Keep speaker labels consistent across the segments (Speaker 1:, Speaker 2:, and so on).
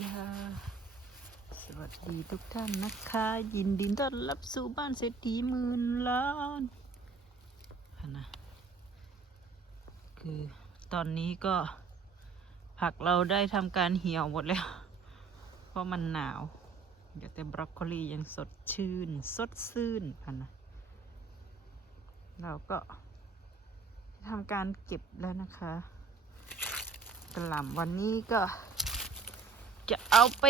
Speaker 1: จ้าสวัสดีทุกท่านนะคะ ยินดีต้อนรับสู่บ้านเศรษฐีหมื่นล้านค่ะนะคือตอนนี้ก็ผักเราได้ทำการเหี่ยวหมดแล้ว เพราะมันหนาวเดี๋ยวแต่บรอกโคลียังสดชื่น สดชื่นค่ะนะเราก็ทำการเก็บแล้วนะคะกระหล่ำวันนี้ก็ จะเอาไป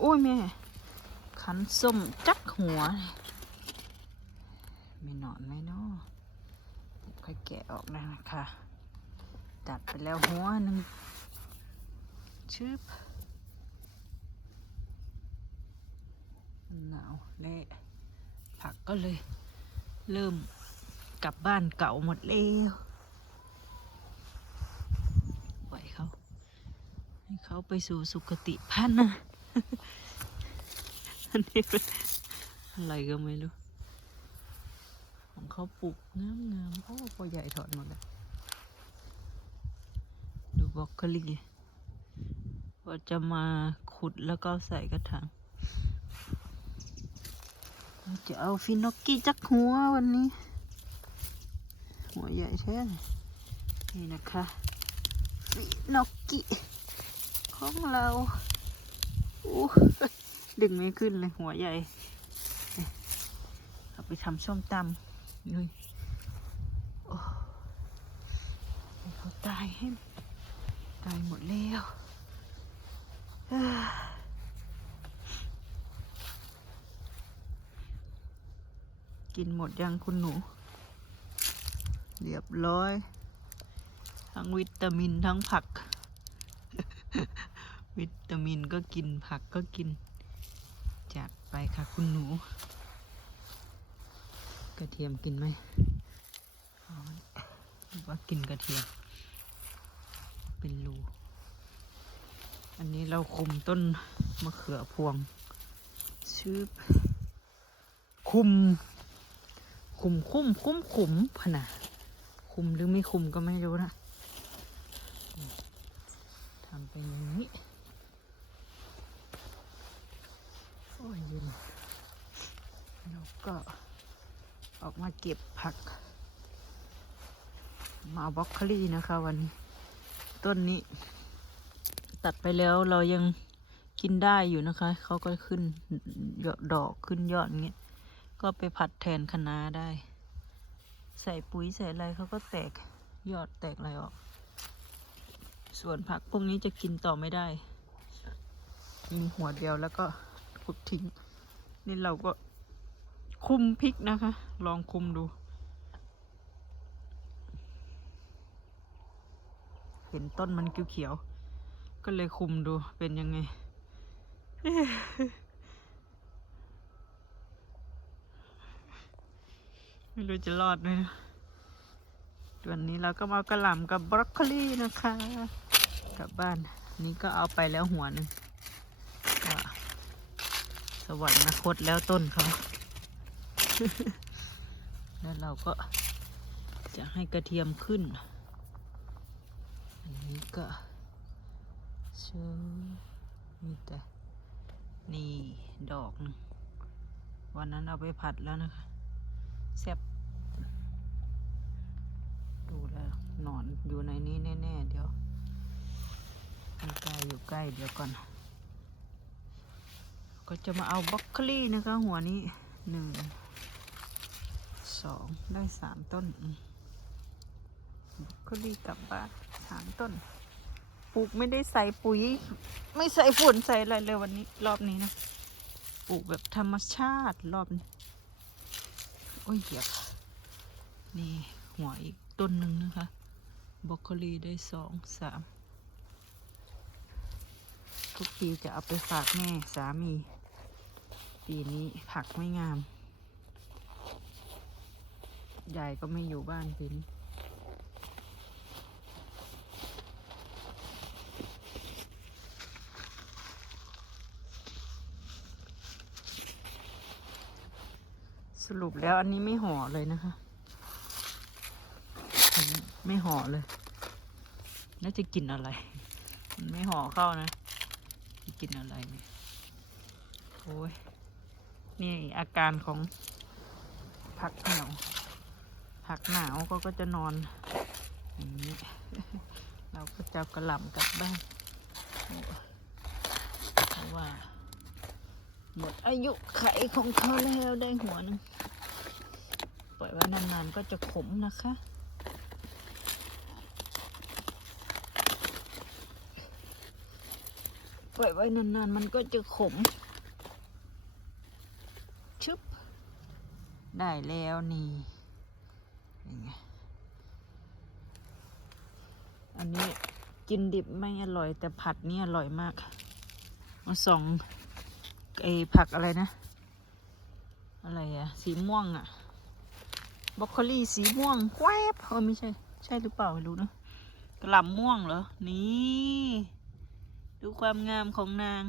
Speaker 1: โอ้ยแม่ ขันส้มจักหัว ไม่นอนไหมเนาะค่อยแกะออกนะนะคะตัดไปแล้วหัวหนึ่งชืบหนาวเละผักก็เลย เริ่มกลับบ้านเก่าหมดแล้วปล่อยเขา ให้ เขาไปสู่สุคติพันนะอันนี้เป็นอะไรก็ไม่รู้ ของเขาปลูกงามงามโอ้พอใหญ่ถอดหมดเลยดูบรอกโคลีว่าจะมาขุดแล้วก็ใส่กระถางจะเอาฟินอกกี้จักหัววันนี้ หัวใหญ่แท้เลยนี่นะคะฟินอกกี้ ของเราอู้ดึงไม่ขึ้นเลยหัวใหญ่เอาไปทำส้มตำเลยโอ้ให้เขาตายให้ตายหมดแล้วกินหมดยังคุณหนู เรียบร้อย ทั้งวิตามินทั้งผัก วิตามินก็กินผักก็กิน จัดไปค่ะคุณหนู กระเทียมกินไหมหรือว่ากินกระเทียม เป็นรูอันนี้เราคุมต้นมะเขือพวงชื่อคุม คุมคุ้มคุ้มขุมพนะคุมหรือไม่คุมก็ไม่รู้นะทำเป็นอย่างนี้ โอ้ยเย็น แล้วก็ออกมาเก็บผัก มาบล็อกคลี่นะคะวันนี้ ต้นนี้ ตัดไปแล้วเรายังกินได้อยู่นะคะ เขาก็ขึ้นยอดดอกขึ้นยอดเงี้ย ก็ไปผัดแทนคะน้าได้ ใส่ปุ๋ยใส่อะไรเขาก็แตกยอดแตกอะไรออก ส่วนผักพวกนี้จะกินต่อไม่ได้ มีหัวเดียวแล้วก็ขุดทิ้ง นี่เราก็ คุมพริกนะคะ ลองคุมดู เห็นต้นมันเขียวๆก็เลยคุมดูเป็นยังไง ไม่รู้จะรอดไหมนะวันนี้เราก็มากระหล่ำกับบรอกโคลีนะคะกลับบ้านนี่ก็เอาไปแล้วหัวหนึ่งสวรรคตแล้วต้นเขา แล้วเราก็จะให้กระเทียมขึ้น อันนี้ก็เชื่อมีแต่นี่ดอกนึงวันนั้นเอาไปผัดแล้วนะคะแซ่บดูแล้วหนอนอยู่ในนี้แน่ๆเดี๋ยวไม่กล้อยู่ใกล้เดี๋ยวก่อน ก็จะมาเอาบล็อกโคลี่นะคะหัวนี้หนึ่ง สองได้สามต้นอืมบล็อกโคลี่กลับบ้านสามต้น ปลูกไม่ได้ใส่ปุ๋ย ไม่ใส่ฝุ่นใส่อะไรเลยวันนี้ รอบนี้นะ ปลูกแบบธรรมชาติรอบนี้ โอ้ยเหยียบ นี่หัวอีกต้นหนึ่งนะคะบล็อกโคลีได้สองสามทุกปีจะเอาไปฝากแม่สามี ปีนี้ผักไม่งาม ยายก็ไม่อยู่บ้านปีนี้สรุปแล้วอันนี้ไม่ห่อเลยนะคะไม่ห่อเลย น่าจะกินอะไร มันไม่ห่อเข้านะ กินอะไรเนี่ยโอ้ยนี่อาการของผักเหนียว ผักหนาวก็ก็จะนอนอย่างนี้เราก็จะกระหล่ำกลับบ้านเพราะว่าหมดอายุไขของเขาแล้วได้หัวหนึงปล่อยไว้นานๆก็จะขมนะคะปล่อยไว้นานๆมันก็จะขมชึบได้แล้วนี่ อันนี้กินดิบไม่อร่อย แต่ผัดนี่อร่อยมากมาสองไอผักอะไรนะ อะไรอะสีม่วงอะบรอกโคลีสีม่วงแควบเออไม่ใช่ ใช่หรือเปล่าไม่รู้นะกระหล่ำม่วงเหรอ นี่ ดูความงามของนาง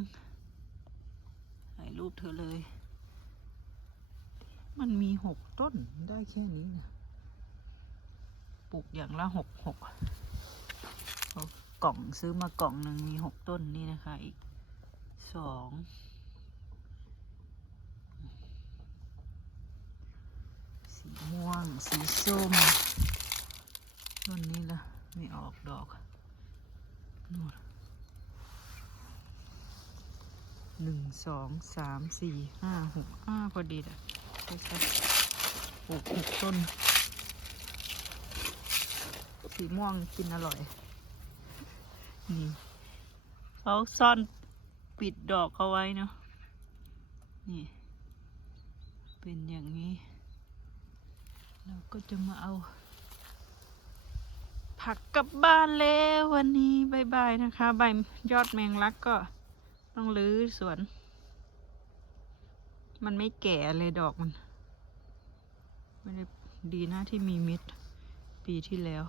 Speaker 1: ถ่ายรูปเธอเลย มันมีหกต้นได้แค่นี้นะ ปลูกอย่างละหกหกกล่องซื้อมากล่องหนึ่งมีหกต้นนี่นะคะอีกสองสีม่วง สีส้มต้นนี้ละไม่ออกดอกนู่นหนึ่งสองสามสี่ห้าหกห้าพอดีอะปลูกหกต้น สีม่วงกินอร่อย นี่เขาซ่อนปิดดอกเขาไว้เนาะ นี่ เป็นอย่างนี้ เราก็จะมาเอา ผักกลับบ้านแล้ววันนี้บายบายนะคะ ใบยอดแมงลักก็ต้องรื้อสวน มันไม่แก่เลยดอกมัน ไม่ได้ดีนะที่มีมิดปีที่แล้ว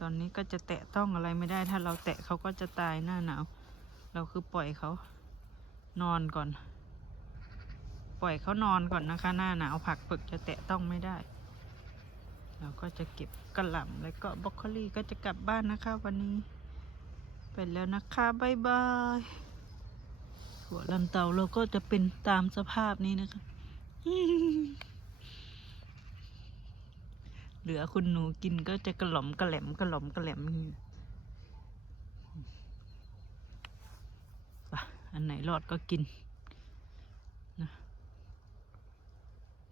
Speaker 1: ตอนนี้ก็จะแตะต้องอะไรไม่ได้ ถ้าเราแตะเขาก็จะตายหน้าหนาว เราคือปล่อยเขา นอนก่อน ปล่อยเขานอนก่อนนะคะ หน้าหนาวผักปึกจะแตะต้องไม่ได้ เราก็จะเก็บกระหล่ำแล้วก็บรอกโคลีก็จะกลับบ้านนะคะ วันนี้ ไปแล้วนะคะบายบายหัวลันเตาเราก็จะเป็นตามสภาพนี้นะคะ เหลือคุณหนูกินก็จะกระหล่อมกระแหลมกระหล่อมกระแหลมนี้ไปอันไหนรอดก็กินนะ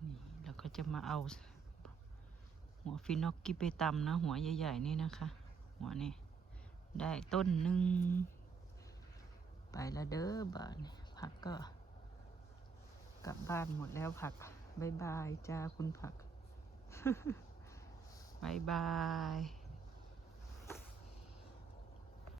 Speaker 1: นี่เราก็จะมาเอาหัวฟินอกกิไปตำนะ หัวใหญ่ ๆ นี่นะคะ หัวนี่ได้ต้นหนึ่งไปละเด้อบ้านผักก็ กลับบ้านหมดแล้วผักบายบายจ้าคุณผัก Bye-bye.